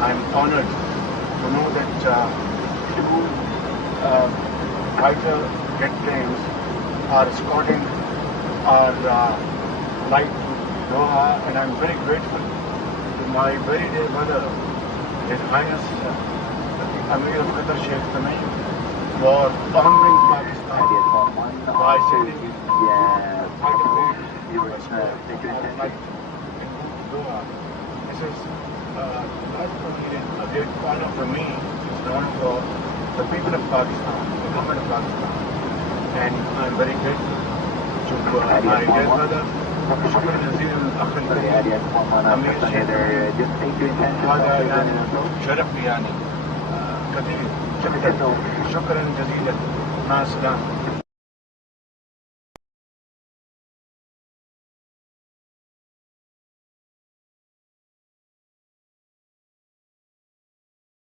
I'm honored to know that two fighter jet planes are escorting our flight to Doha, and I'm very grateful to my very dear brother, His Highness Amir of Qatar Sheikh Tamim, for honoring Pakistan by sending fighter planes to escort our flight to Doha. This is not only a great honor for me, it's an honor for the people of Pakistan, the government of Pakistan, and I'm very grateful to my dear brother. شكرا جزيلا للاخ الكريم امير شيخ. هذا يعني شرف يعني كثير. شكرا جزيلا. مع السلامه.